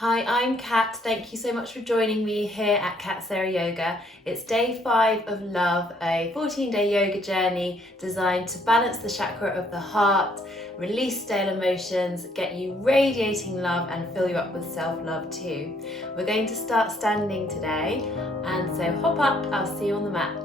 Hi, I'm Kat. Thank you so much for joining me here at Kat Sara Yoga. It's day 5 of Love, a 14-day yoga journey designed to balance the chakra of the heart, release stale emotions, get you radiating love and fill you up with self-love too. We're going to start standing today, and so hop up, I'll see you on the mat.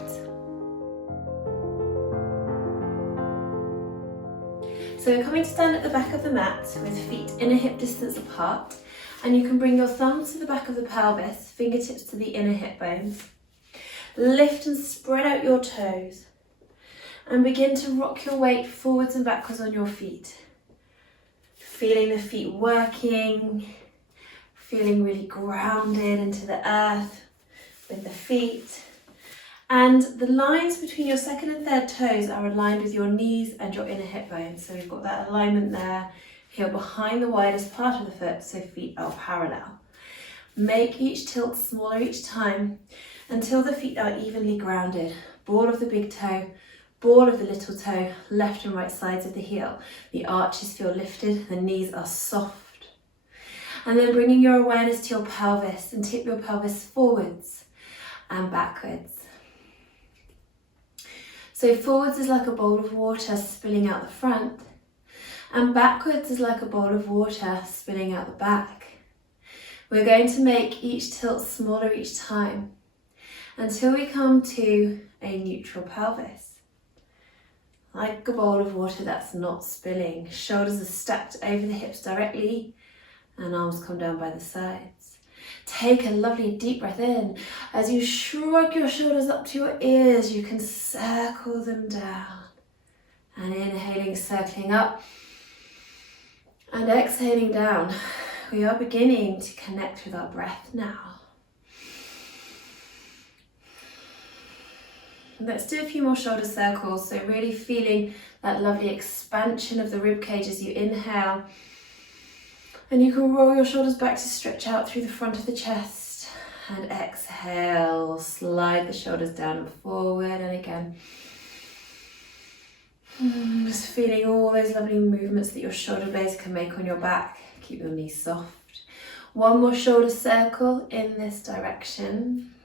So we're coming to stand at the back of the mat with feet inner hip distance apart. And you can bring your thumbs to the back of the pelvis, fingertips to the inner hip bones. Lift and spread out your toes. And begin to rock your weight forwards and backwards on your feet. Feeling the feet working, feeling really grounded into the earth with the feet. And the lines between your second and third toes are aligned with your knees and your inner hip bones. So we've got that alignment there. Heel behind the widest part of the foot, so feet are parallel. Make each tilt smaller each time until the feet are evenly grounded. Ball of the big toe, ball of the little toe, left and right sides of the heel. The arches feel lifted, the knees are soft. And then bringing your awareness to your pelvis and tip your pelvis forwards and backwards. So forwards is like a bowl of water spilling out the front. And backwards is like a bowl of water spilling out the back. We're going to make each tilt smaller each time until we come to a neutral pelvis. Like a bowl of water that's not spilling. Shoulders are stacked over the hips directly and arms come down by the sides. Take a lovely deep breath in. As you shrug your shoulders up to your ears, you can circle them down. And inhaling, circling up. And exhaling down, we are beginning to connect with our breath now. Let's do a few more shoulder circles, so really feeling that lovely expansion of the rib cage as you inhale. And you can roll your shoulders back to stretch out through the front of the chest. And exhale, slide the shoulders down and forward, and again. Just feeling all those lovely movements that your shoulder blades can make on your back. Keep your knees soft. One more shoulder circle in this direction.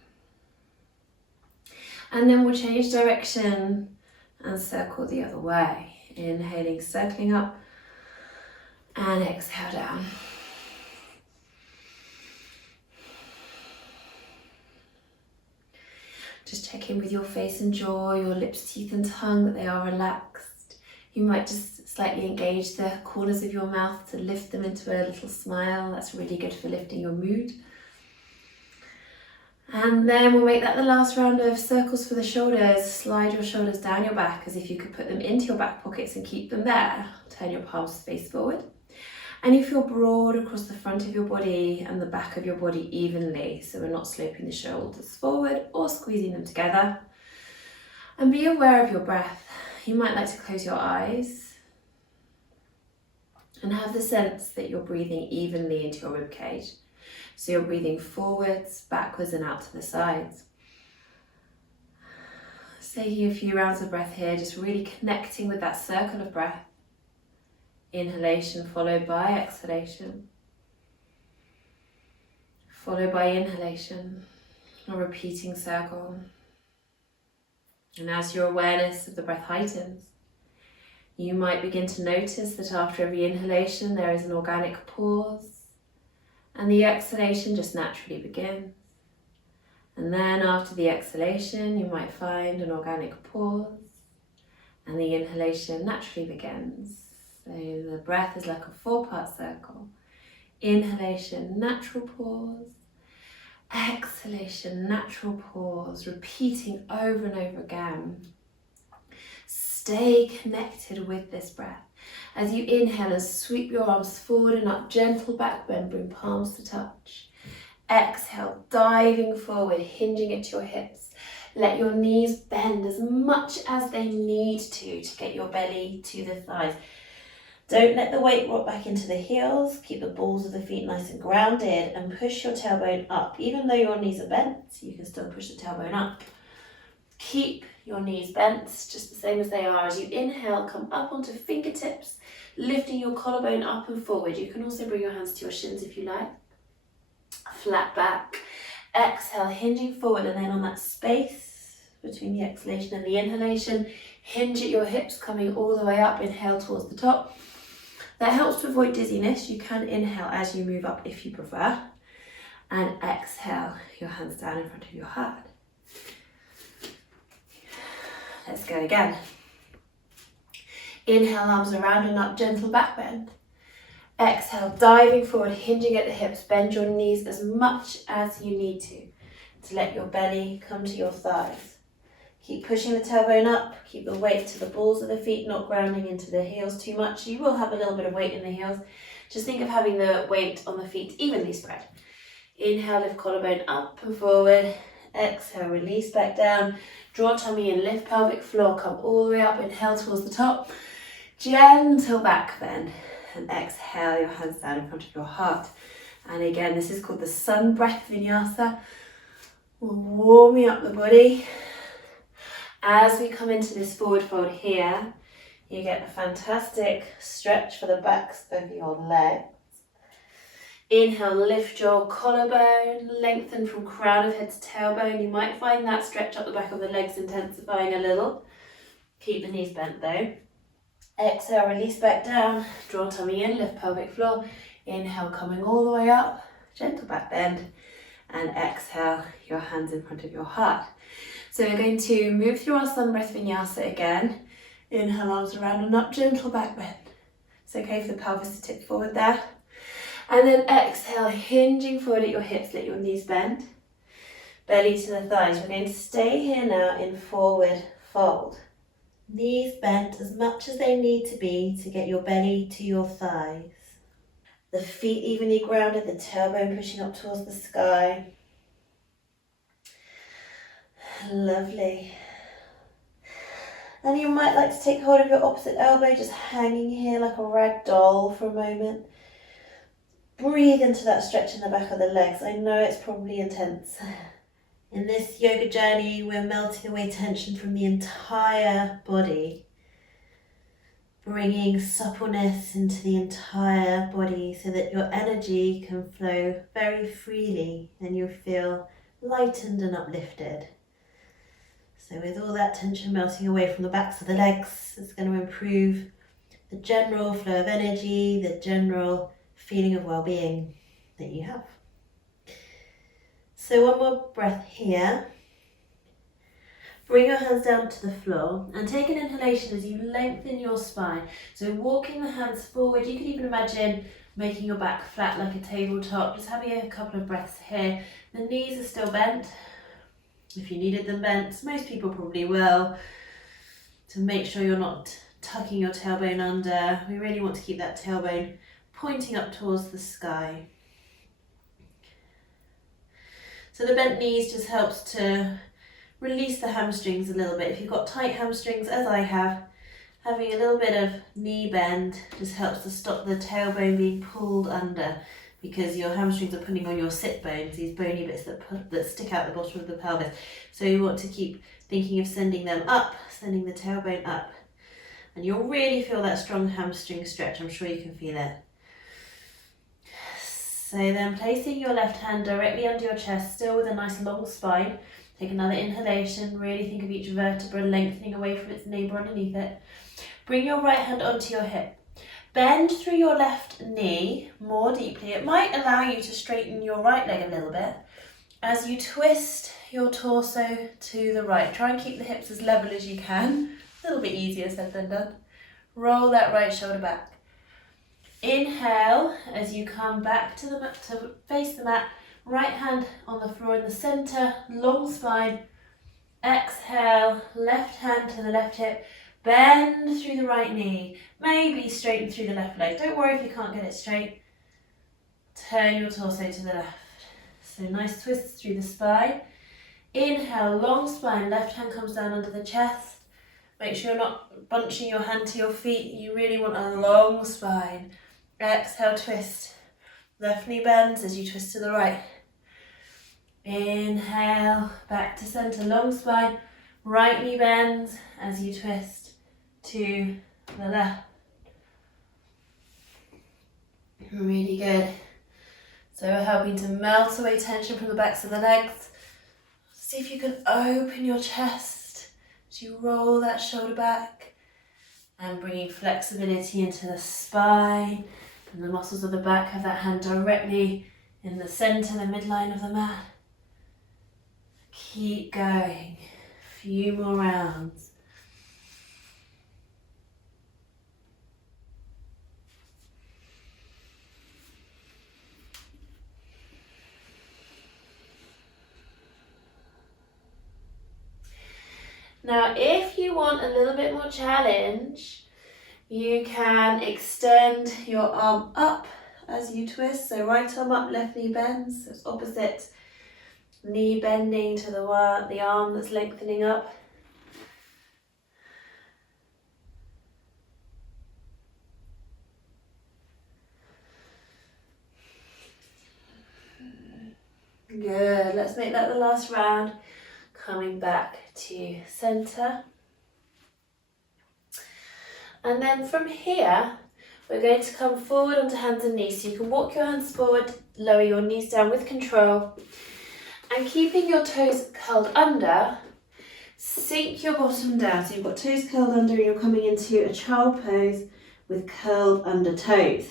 And then we'll change direction and circle the other way. Inhaling, circling up, and exhale down. Just check in with your face and jaw, your lips, teeth and tongue, that they are relaxed. You might just slightly engage the corners of your mouth to lift them into a little smile. That's really good for lifting your mood. And then we'll make that the last round of circles for the shoulders. Slide your shoulders down your back as if you could put them into your back pockets and keep them there. Turn your palms face forward. And you feel broad across the front of your body and the back of your body evenly. So we're not sloping the shoulders forward or squeezing them together. And be aware of your breath. You might like to close your eyes and have the sense that you're breathing evenly into your rib cage. So you're breathing forwards, backwards and out to the sides. Just taking a few rounds of breath here, just really connecting with that circle of breath. Inhalation followed by exhalation, followed by inhalation, a repeating circle. And as your awareness of the breath heightens, you might begin to notice that after every inhalation there is an organic pause, and the exhalation just naturally begins. And then after the exhalation you might find an organic pause, and the inhalation naturally begins. So the breath is like a 4-part circle. Inhalation, natural pause. Exhalation, natural pause. Repeating over and over again. Stay connected with this breath. As you inhale and sweep your arms forward and up, gentle back bend, bring palms to touch. Exhale, diving forward, hinging at your hips. Let your knees bend as much as they need to get your belly to the thighs. Don't let the weight rock back into the heels. Keep the balls of the feet nice and grounded and push your tailbone up. Even though your knees are bent, you can still push the tailbone up. Keep your knees bent, just the same as they are. As you inhale, come up onto fingertips, lifting your collarbone up and forward. You can also bring your hands to your shins if you like. flat back. Exhale, hinging forward, and then on that space between the exhalation and the inhalation, hinge at your hips, coming all the way up. Inhale towards the top. That helps to avoid dizziness. You can inhale as you move up if you prefer. And exhale, your hands down in front of your heart. Let's go again. Inhale, arms around and up, gentle back bend. Exhale, diving forward, hinging at the hips. Bend your knees as much as you need to let your belly come to your thighs. Keep pushing the tailbone up, keep the weight to the balls of the feet, not grounding into the heels too much. You will have a little bit of weight in the heels. Just think of having the weight on the feet evenly spread. Inhale, lift collarbone up and forward. Exhale, release back down. Draw tummy in, lift pelvic floor, come all the way up. Inhale towards the top. Gentle back bend. And exhale, your hands down in front of your heart. And again, this is called the sun breath vinyasa. We're warming up the body. As we come into this forward fold here, you get a fantastic stretch for the backs of your legs. Inhale, lift your collarbone, lengthen from crown of head to tailbone. You might find that stretch up the back of the legs intensifying a little. Keep the knees bent though. Exhale, release back down, draw tummy in, lift pelvic floor. Inhale, coming all the way up, gentle back bend. And exhale, your hands in front of your heart. So we're going to move through our sun breath vinyasa again. Inhale, arms around and up, gentle back bend. It's okay for the pelvis to tip forward there. And then exhale, hinging forward at your hips, let your knees bend. Belly to the thighs. We're going to stay here now in forward fold. Knees bent as much as they need to be to get your belly to your thighs. The feet evenly grounded, the tailbone pushing up towards the sky. Lovely. And you might like to take hold of your opposite elbow, just hanging here like a rag doll for a moment. Breathe into that stretch in the back of the legs. I know it's probably intense. In this yoga journey, we're melting away tension from the entire body, bringing suppleness into the entire body so that your energy can flow very freely and you feel lightened and uplifted. So with all that tension melting away from the backs of the legs, it's going to improve the general flow of energy, the general feeling of well-being that you have. So one more breath here. Bring your hands down to the floor and take an inhalation as you lengthen your spine. So walking the hands forward, you can even imagine making your back flat like a tabletop. Just having a couple of breaths here. The knees are still bent. If you needed them bent, most people probably will. To make sure you're not tucking your tailbone under. We really want to keep that tailbone pointing up towards the sky. So the bent knees just helps to release the hamstrings a little bit. If you've got tight hamstrings, as I have, having a little bit of knee bend just helps to stop the tailbone being pulled under, because your hamstrings are pulling on your sit bones, these bony bits that stick out the bottom of the pelvis. So you want to keep thinking of sending them up, sending the tailbone up. And you'll really feel that strong hamstring stretch. I'm sure you can feel it. So then placing your left hand directly under your chest, still with a nice long spine. Take another inhalation, really think of each vertebra lengthening away from its neighbour underneath it. Bring your right hand onto your hip. Bend through your left knee more deeply. It might allow you to straighten your right leg a little bit as you twist your torso to the right. Try and keep the hips as level as you can. A little bit easier said than done. Roll that right shoulder back. Inhale as you come back to the mat, to face the mat. Right hand on the floor in the center, long spine. Exhale, left hand to the left hip. Bend through the right knee. Maybe straighten through the left leg. Don't worry if you can't get it straight. Turn your torso to the left. So nice twists through the spine. Inhale, long spine. Left hand comes down under the chest. Make sure you're not bunching your hand to your feet. You really want a long spine. Exhale, twist. Left knee bends as you twist to the right. Inhale, back to center, long spine. Right knee bends as you twist to the left. Really good. So we're helping to melt away tension from the backs of the legs. See if you can open your chest as you roll that shoulder back and bringing flexibility into the spine, and the muscles of the back have that hand directly in the center, the midline of the mat. Keep going, a few more rounds. Now, if you want a little bit more challenge, you can extend your arm up as you twist. So right arm up, left knee bends. So it's opposite knee bending to the arm that's lengthening up. Good. Let's make that the last round. Coming back to center. And then from here, we're going to come forward onto hands and knees. So you can walk your hands forward, lower your knees down with control, and keeping your toes curled under, sink your bottom down. So you've got toes curled under and you're coming into a child pose with curled under toes.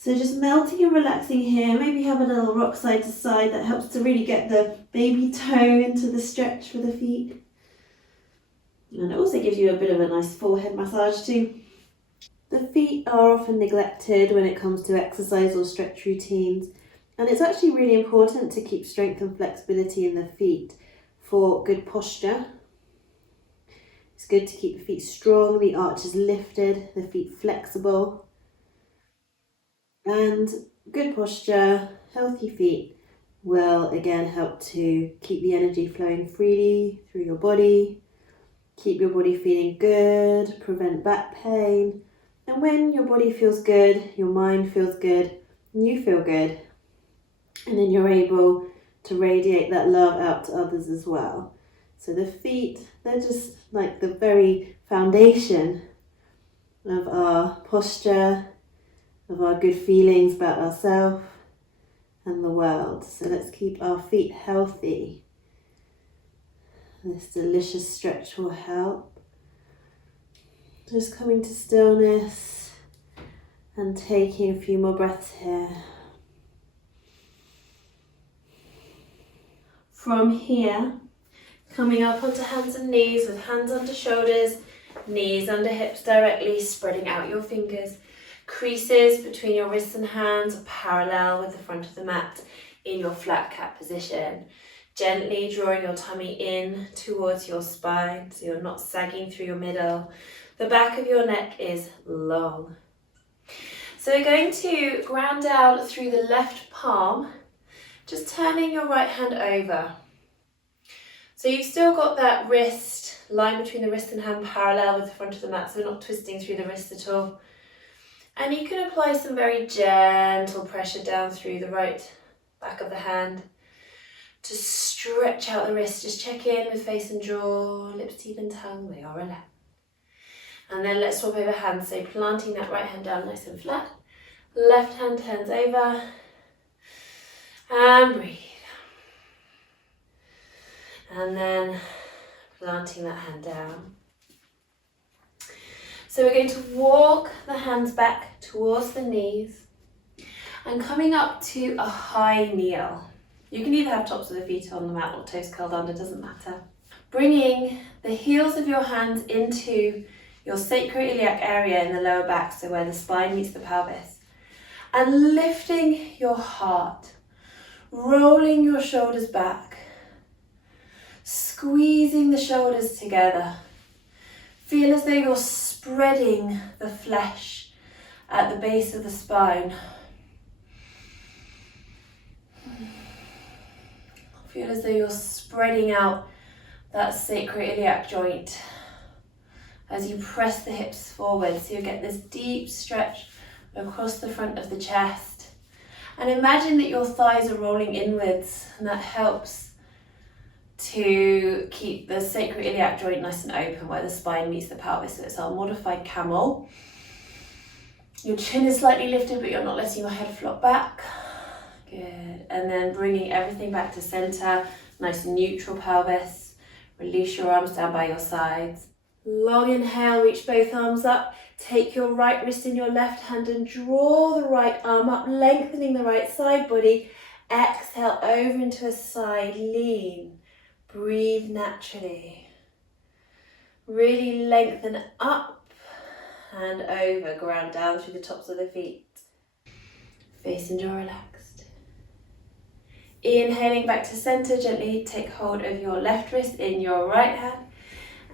So just melting and relaxing here. Maybe have a little rock side to side. That helps to really get the baby toe into the stretch for the feet. And it also gives you a bit of a nice forehead massage too. The feet are often neglected when it comes to exercise or stretch routines. And it's actually really important to keep strength and flexibility in the feet for good posture. It's good to keep the feet strong, the arches lifted, the feet flexible. And good posture, healthy feet will again help to keep the energy flowing freely through your body, keep your body feeling good, prevent back pain. And when your body feels good, your mind feels good, and you feel good. And then you're able to radiate that love out to others as well. So the feet, they're just like the very foundation of our posture, of our good feelings about ourselves and the world. So let's keep our feet healthy. This delicious stretch will help. Just coming to stillness and taking a few more breaths here. From here, coming up onto hands and knees with hands under shoulders, knees under hips directly, spreading out your fingers. Creases between your wrists and hands are parallel with the front of the mat in your flat cat position. Gently drawing your tummy in towards your spine so you're not sagging through your middle. The back of your neck is long. So we're going to ground down through the left palm, just turning your right hand over. So you've still got that wrist, line between the wrist and hand parallel with the front of the mat, so we're not twisting through the wrist at all. And you can apply some very gentle pressure down through the right back of the hand to stretch out the wrist. Just check in with face and jaw, lips, teeth and tongue, they are relaxed. And then let's swap over hands, so planting that right hand down nice and flat. Left hand turns over and breathe. And then planting that hand down. So we're going to walk the hands back towards the knees and coming up to a high kneel. You can either have tops of the feet on the mat or toes curled under, doesn't matter. Bringing the heels of your hands into your sacroiliac area in the lower back, so where the spine meets the pelvis, and lifting your heart, rolling your shoulders back, squeezing the shoulders together. Feel as though you're spreading the flesh at the base of the spine. Feel as though you're spreading out that sacroiliac joint as you press the hips forward, so you get this deep stretch across the front of the chest. And imagine that your thighs are rolling inwards, and that helps to keep the sacroiliac joint nice and open where the spine meets the pelvis. So it's our modified camel. Your chin is slightly lifted, but you're not letting your head flop back. Good. And then bringing everything back to center, nice neutral pelvis. Release your arms down by your sides. Long inhale, reach both arms up. Take your right wrist in your left hand and draw the right arm up, lengthening the right side body. Exhale over into a side lean. Breathe naturally. Really lengthen up and over, ground down through the tops of the feet. Face and jaw relaxed. Inhaling back to center, gently take hold of your left wrist in your right hand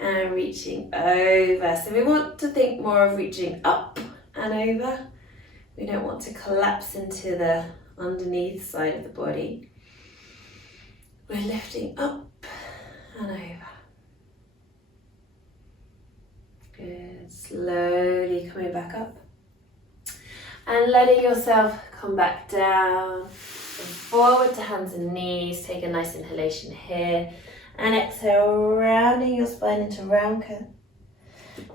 and reaching over. So we want to think more of reaching up and over. We don't want to collapse into the underneath side of the body. We're lifting up and over. Good. Slowly coming back up and letting yourself come back down and forward to hands and knees. Take a nice inhalation here and exhale, rounding your spine into round curl.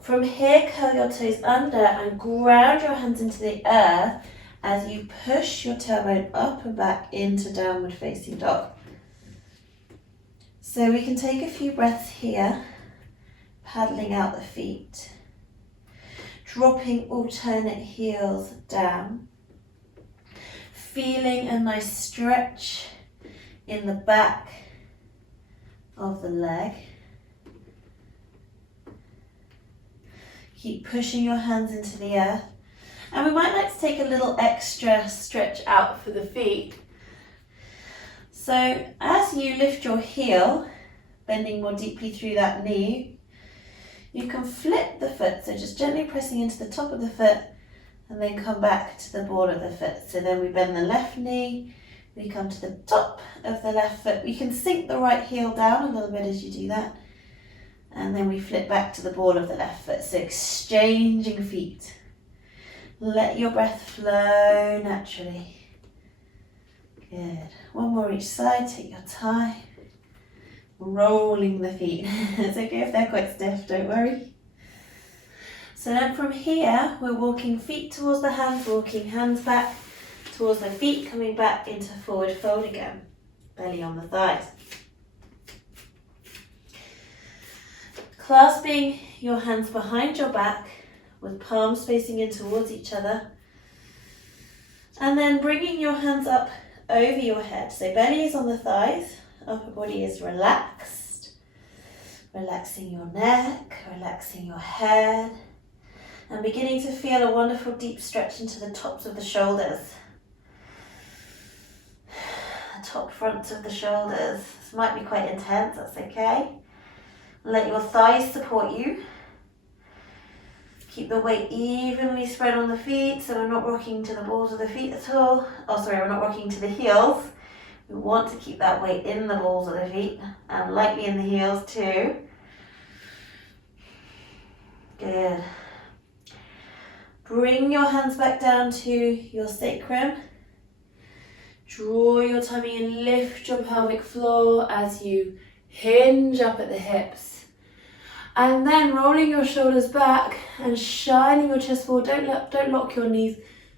From here, curl your toes under and ground your hands into the earth as you push your tailbone up and back into downward facing dog. So we can take a few breaths here, paddling out the feet, dropping alternate heels down, feeling a nice stretch in the back of the leg. Keep pushing your hands into the earth. And we might like to take a little extra stretch out for the feet. So as you lift your heel, bending more deeply through that knee, you can flip the foot, so just gently pressing into the top of the foot and then come back to the ball of the foot. So then we bend the left knee, we come to the top of the left foot. We can sink the right heel down a little bit as you do that. And then we flip back to the ball of the left foot. So exchanging feet. Let your breath flow naturally. Good. One more each side, take your time. Rolling the feet. It's okay if they're quite stiff, don't worry. So then from here, we're walking feet towards the hands, walking hands back towards the feet, coming back into forward fold again. Belly on the thighs. Clasping your hands behind your back with palms facing in towards each other. And then bringing your hands up over your head. So belly is on the thighs, upper body is relaxed. Relaxing your neck, relaxing your head. And beginning to feel a wonderful deep stretch into the tops of the shoulders. The top fronts of the shoulders. This might be quite intense, that's okay. Let your thighs support you. Keep the weight evenly spread on the feet, so we're not rocking to the balls of the feet at all. Oh, sorry, we're not rocking to the heels. We want to keep that weight in the balls of the feet and lightly in the heels too. Good. Bring your hands back down to your sacrum. Draw your tummy and lift your pelvic floor as you hinge up at the hips. And then rolling your shoulders back and shining your chest forward. Don't lock your knees.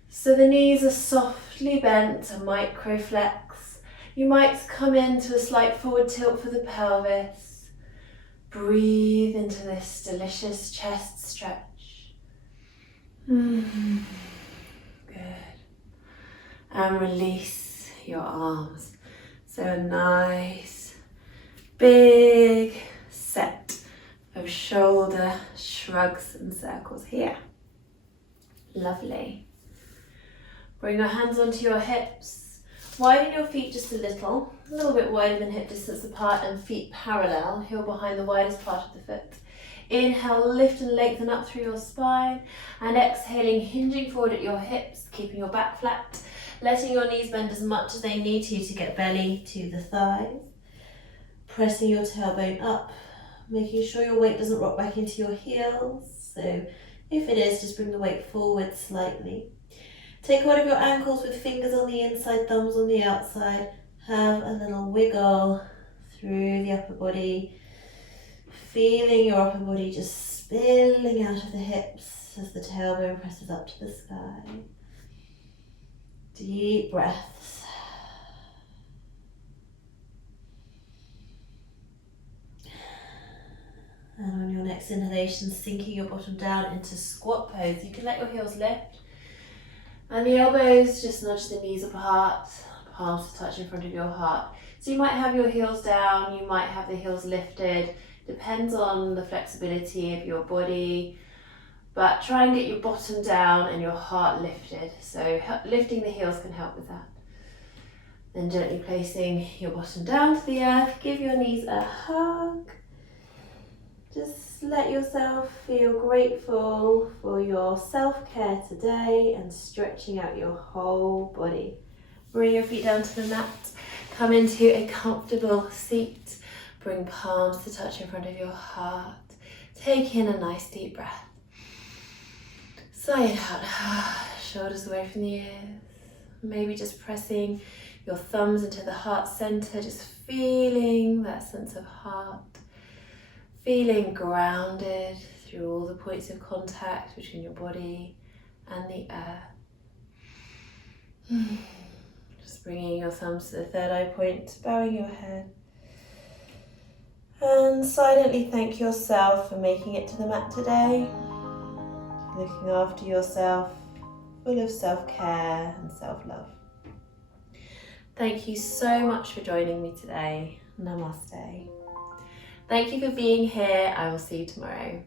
So the knees are softly bent, a micro flex. You might come into a slight forward tilt for the pelvis. Breathe into this delicious chest stretch. Good. And release your arms. So a nice, big set of shoulder shrugs and circles here. Lovely. Bring your hands onto your hips. Widen your feet just a little bit wider than hip distance apart and feet parallel, heel behind the widest part of the foot. Inhale, lift and lengthen up through your spine, and exhaling, hinging forward at your hips, keeping your back flat, letting your knees bend as much as they need to get belly to the thighs. Pressing your tailbone up, making sure your weight doesn't rock back into your heels. So if it is, just bring the weight forward slightly. Take hold of your ankles with fingers on the inside, thumbs on the outside. Have a little wiggle through the upper body. Feeling your upper body just spilling out of the hips as the tailbone presses up to the sky. Deep breaths. next inhalation, sinking your bottom down into squat pose. You can let your heels lift and the elbows just nudge the knees apart, palms to touch in front of your heart. So you might have your heels down, you might have the heels lifted, depends on the flexibility of your body, but try and get your bottom down and your heart lifted. So lifting the heels can help with that. Then gently placing your bottom down to the earth, give your knees a hug. Just let yourself feel grateful for your self-care today and stretching out your whole body. Bring your feet down to the mat, come into a comfortable seat. Bring palms to touch in front of your heart. Take in a nice deep breath. Sigh it out, shoulders away from the ears. Maybe just pressing your thumbs into the heart center, just feeling that sense of heart. Feeling grounded through all the points of contact between your body and the earth. Just bringing your thumbs to the third eye point, bowing your head. And silently thank yourself for making it to the mat today. Looking after yourself, full of self-care and self-love. Thank you so much for joining me today. Namaste. Thank you for being here. I will see you tomorrow.